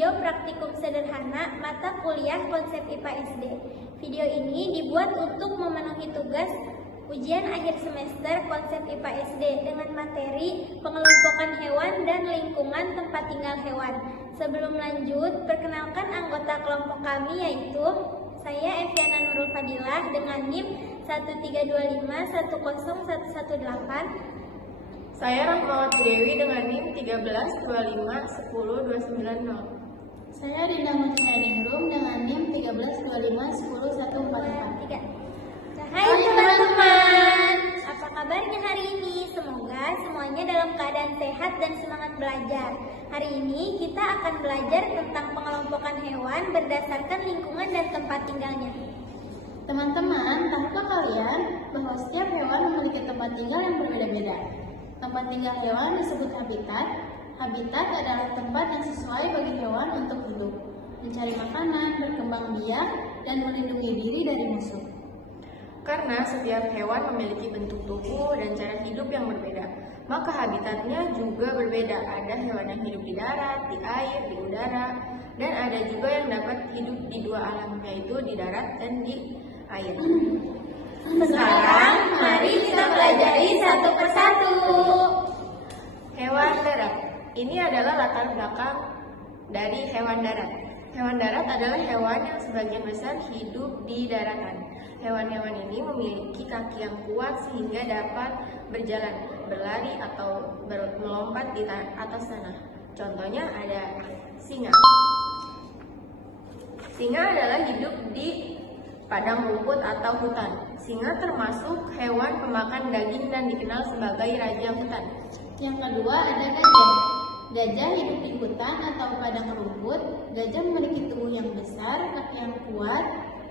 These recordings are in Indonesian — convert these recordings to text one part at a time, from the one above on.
video praktikum sederhana mata kuliah konsep IPA SD. Video ini dibuat untuk memenuhi tugas ujian akhir semester konsep IPA SD dengan materi pengelompokan hewan dan lingkungan tempat tinggal hewan. Sebelum lanjut, perkenalkan anggota kelompok kami yaitu saya Eviana Nurul Fadilah dengan NIM 132510118. Saya Rahmawati Dewi dengan NIM 1325100290. Saya Rina Nurul dengan NIM 1325101443. Hai teman-teman, apa kabarnya hari ini? Semoga semuanya dalam keadaan sehat dan semangat belajar. Hari ini kita akan belajar tentang pengelompokan hewan berdasarkan lingkungan dan tempat tinggalnya. Teman-teman, tahukah kalian bahwa setiap hewan memiliki tempat tinggal yang berbeda-beda? Tempat tinggal hewan disebut habitat. Habitat adalah tempat yang sesuai bagi hewan untuk hidup, mencari makanan, berkembang biak, dan melindungi diri dari musuh. Karena setiap hewan memiliki bentuk tubuh dan cara hidup yang berbeda, maka habitatnya juga berbeda. Ada hewan yang hidup di darat, di air, di udara, dan ada juga yang dapat hidup di dua alam, yaitu di darat dan di air. Sekarang mari kita pelajari satu persatu. Hewan darat. Ini adalah latar belakang dari hewan darat. Hewan darat adalah hewan yang sebagian besar hidup di daratan. Hewan-hewan ini memiliki kaki yang kuat sehingga dapat berjalan, berlari, atau melompat di atas tanah. Contohnya ada singa. Singa adalah hidup di padang rumput atau hutan. Singa termasuk hewan pemakan daging dan dikenal sebagai raja hutan. Yang kedua ada gajah. Gajah hidup di hutan atau padang rumput. Gajah memiliki tubuh yang besar, kaki yang kuat,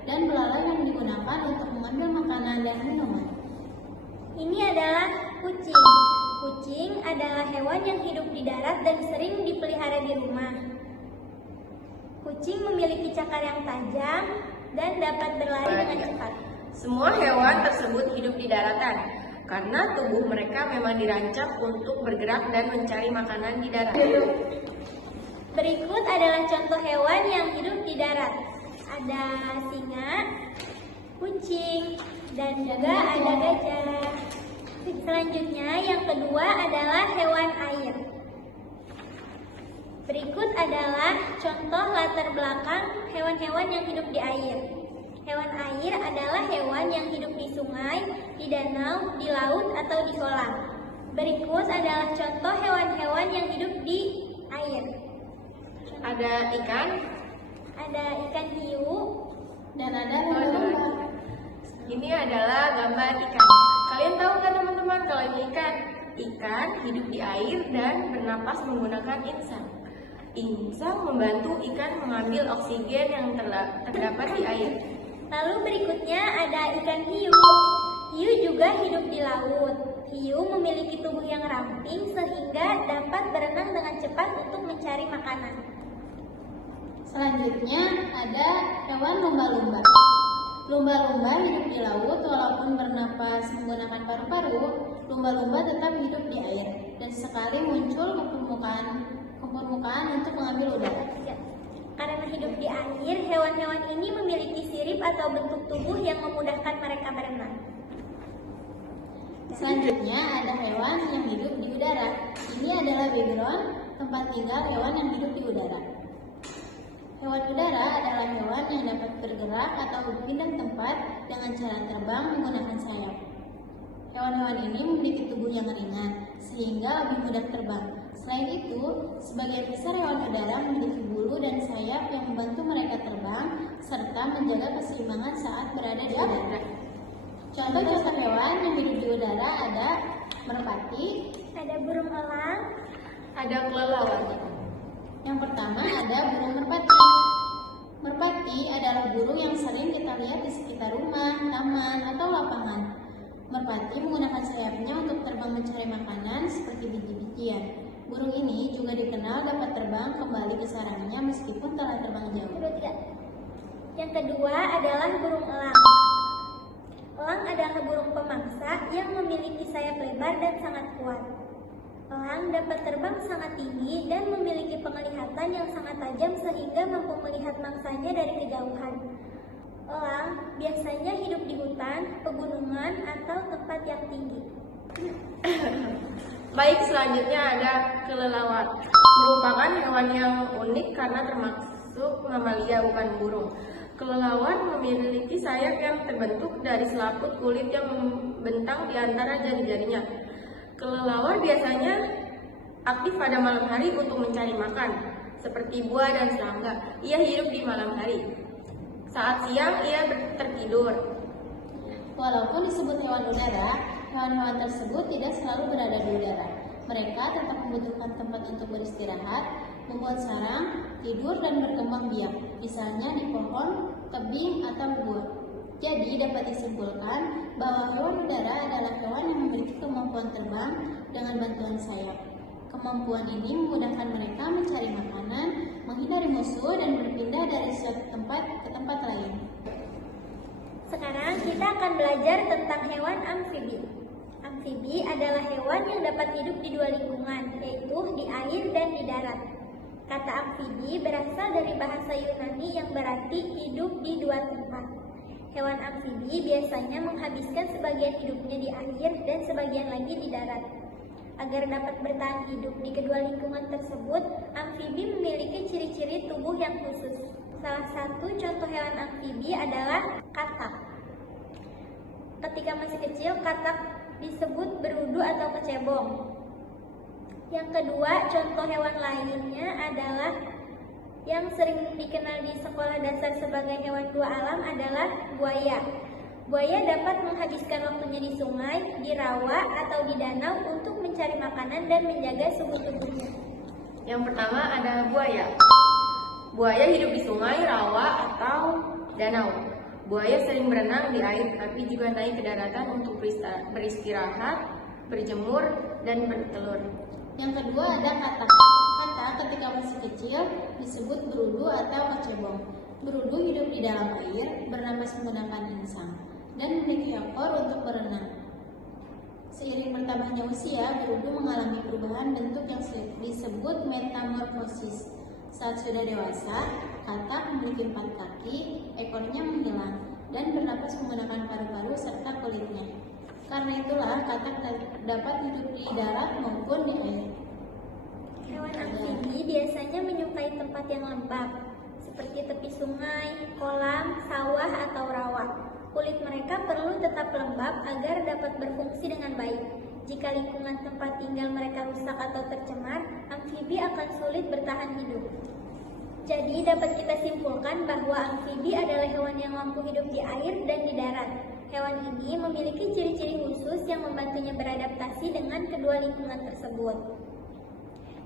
dan belalai yang digunakan untuk mengambil makanan dan minuman. Ini adalah kucing. Kucing adalah hewan yang hidup di darat dan sering dipelihara di rumah. Kucing memiliki cakar yang tajam dan dapat berlari dengan cepat. Semua hewan tersebut hidup di daratan karena tubuh mereka memang dirancang untuk bergerak dan mencari makanan di darat. Berikut adalah contoh hewan yang hidup di darat. Ada singa, kucing, dan juga ada gajah. Selanjutnya yang kedua adalah hewan air. Berikut adalah contoh latar belakang hewan-hewan yang hidup di air. Hewan air adalah hewan yang hidup di sungai, di danau, di laut, atau di kolam. Berikut adalah contoh hewan-hewan yang hidup di air. Ada ikan, ada ikan hiu, dan ada lumba-lumba. Ini adalah gambar ikan. Kalian tahu nggak teman-teman kalau ini ikan? Ikan hidup di air dan bernapas menggunakan insang. Insang membantu ikan mengambil oksigen yang terdapat di air. Lalu berikutnya ada ikan hiu. Hiu juga hidup di laut. Hiu memiliki tubuh yang ramping sehingga dapat berenang dengan cepat untuk mencari makanan. Selanjutnya ada hewan lumba-lumba. Lumba-lumba hidup di laut walaupun bernapas menggunakan paru-paru. Lumba-lumba tetap hidup di air dan sekali muncul ke permukaan untuk mengambil udara. Karena hidup di air, hewan-hewan ini memiliki sirip atau bentuk tubuh yang memudahkan mereka berenang. Selanjutnya ada hewan yang hidup di udara. Ini adalah background tempat tinggal hewan yang hidup di udara. Hewan udara adalah hewan yang dapat bergerak atau berpindah tempat dengan cara terbang menggunakan sayap. Hewan-hewan ini memiliki tubuh yang ringan sehingga lebih mudah terbang. Selain itu, sebagian besar hewan udara memiliki bulu dan sayap yang membantu mereka terbang serta menjaga keseimbangan saat berada di udara. Contoh-contoh hewan yang hidup di udara ada merpati, ada burung elang, ada kelelawar. Yang pertama ada burung merpati. Merpati adalah burung yang sering kita lihat di sekitar rumah, taman, atau lapangan. Merpati menggunakan sayapnya untuk terbang mencari makanan seperti biji-bijian. Burung ini juga dikenal dapat terbang kembali ke sarangnya meskipun telah terbang jauh. Yang kedua adalah burung elang. Elang adalah burung pemangsa yang memiliki sayap lebar dan sangat kuat. Elang dapat terbang sangat tinggi dan memiliki penglihatan yang sangat tajam sehingga mampu melihat mangsanya dari kejauhan. Elang biasanya hidup di hutan, pegunungan, atau tempat yang tinggi. Baik, selanjutnya ada kelelawar. Merupakan hewan yang unik karena termasuk mamalia, bukan burung. Kelelawar memiliki sayap yang terbentuk dari selaput kulit yang membentang di antara jari-jarinya. Kelelawar biasanya aktif pada malam hari untuk mencari makan, seperti buah dan serangga. Ia hidup di malam hari. Saat siang, ia tertidur. Walaupun disebut hewan udara, hewan-hewan tersebut tidak selalu berada di udara. Mereka tetap membutuhkan tempat untuk beristirahat, membuat sarang, tidur, dan berkembang biak, misalnya di pohon, tebing, atau gua. Jadi dapat disimpulkan bahwa hewan udara adalah hewan yang memiliki kemampuan terbang dengan bantuan sayap. Kemampuan ini memudahkan mereka mencari makanan, menghindari musuh, dan berpindah dari suatu tempat ke tempat lain. Sekarang kita akan belajar tentang hewan amfibi. Amfibi adalah hewan yang dapat hidup di dua lingkungan, yaitu di air dan di darat. Kata amfibi berasal dari bahasa Yunani yang berarti hidup di dua tempat. Hewan amfibi biasanya menghabiskan sebagian hidupnya di air dan sebagian lagi di darat. Agar dapat bertahan hidup di kedua lingkungan tersebut, amfibi memiliki ciri-ciri tubuh yang khusus. Salah satu contoh hewan amfibi adalah katak. Ketika masih kecil, katak disebut berudu atau kecebong. Yang kedua, contoh hewan lainnya adalah yang sering dikenal di sekolah dasar sebagai hewan dua alam adalah buaya. Buaya dapat menghabiskan waktunya di sungai, di rawa, atau di danau untuk mencari makanan dan menjaga suhu tubuhnya. Yang pertama ada buaya. Buaya hidup di sungai, rawa, atau danau. Buaya sering berenang di air, tapi juga naik ke daratan untuk beristirahat, berjemur, dan bertelur. Yang kedua ada katak. Katak ketika masih kecil disebut berudu atau kecebong. Berudu hidup di dalam air, bernapas menggunakan insang, dan memiliki ekor untuk berenang. Seiring bertambahnya usia, berudu mengalami perubahan bentuk yang disebut metamorfosis. Saat sudah dewasa, katak memiliki 4 kaki, ekornya menghilang, dan bernapas menggunakan paru-paru serta kulitnya. Karena itulah katak dapat hidup di darat maupun di air. Hewan amfibi biasanya menyukai tempat yang lembab, seperti tepi sungai, kolam, sawah, atau rawa. Kulit mereka perlu tetap lembab agar dapat berfungsi dengan baik. Jika lingkungan tempat tinggal mereka rusak atau tercemar, amfibi akan sulit bertahan hidup. Jadi dapat kita simpulkan bahwa amfibi adalah hewan yang mampu hidup di air dan di darat. Hewan ini memiliki ciri-ciri khusus yang membantunya beradaptasi dengan kedua lingkungan tersebut.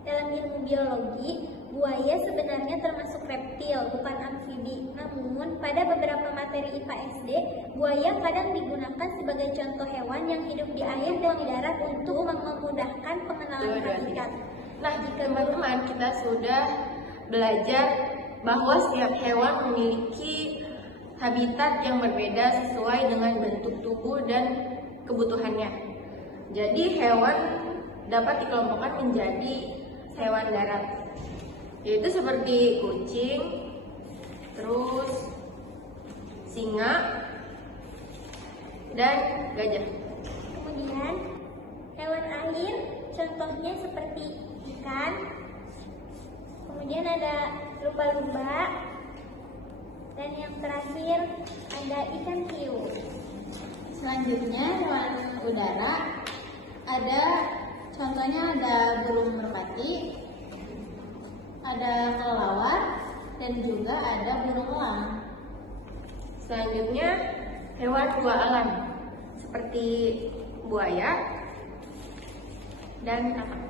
Dalam ilmu biologi, buaya sebenarnya termasuk reptil, bukan amfibi. Namun, pada beberapa materi IPA SD, buaya kadang digunakan sebagai contoh hewan yang hidup di air dan di darat untuk memudahkan pengenalan habitat. Nah, teman-teman, kita sudah belajar bahwa setiap hewan memiliki habitat yang berbeda sesuai dengan bentuk tubuh dan kebutuhannya. Jadi, hewan dapat dikelompokkan menjadi hewan darat, yaitu seperti kucing, terus singa, dan gajah. Kemudian hewan air contohnya seperti ikan. Kemudian ada lumba-lumba. Dan yang terakhir ada ikan hiu. Selanjutnya hewan udara ada contohnya ada burung merpati, ada kelelawar, dan juga ada burung elang. Selanjutnya hewan dua alam seperti buaya dan kakak.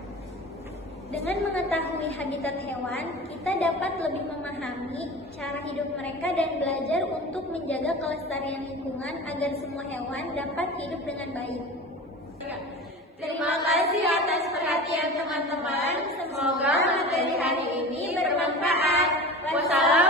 Dengan mengetahui habitat hewan, kita dapat lebih memahami cara hidup mereka dan belajar untuk menjaga kelestarian lingkungan agar semua hewan dapat hidup dengan baik. Terima kasih atas perhatian teman-teman. Semoga materi hari ini bermanfaat. Wassalamualaikum.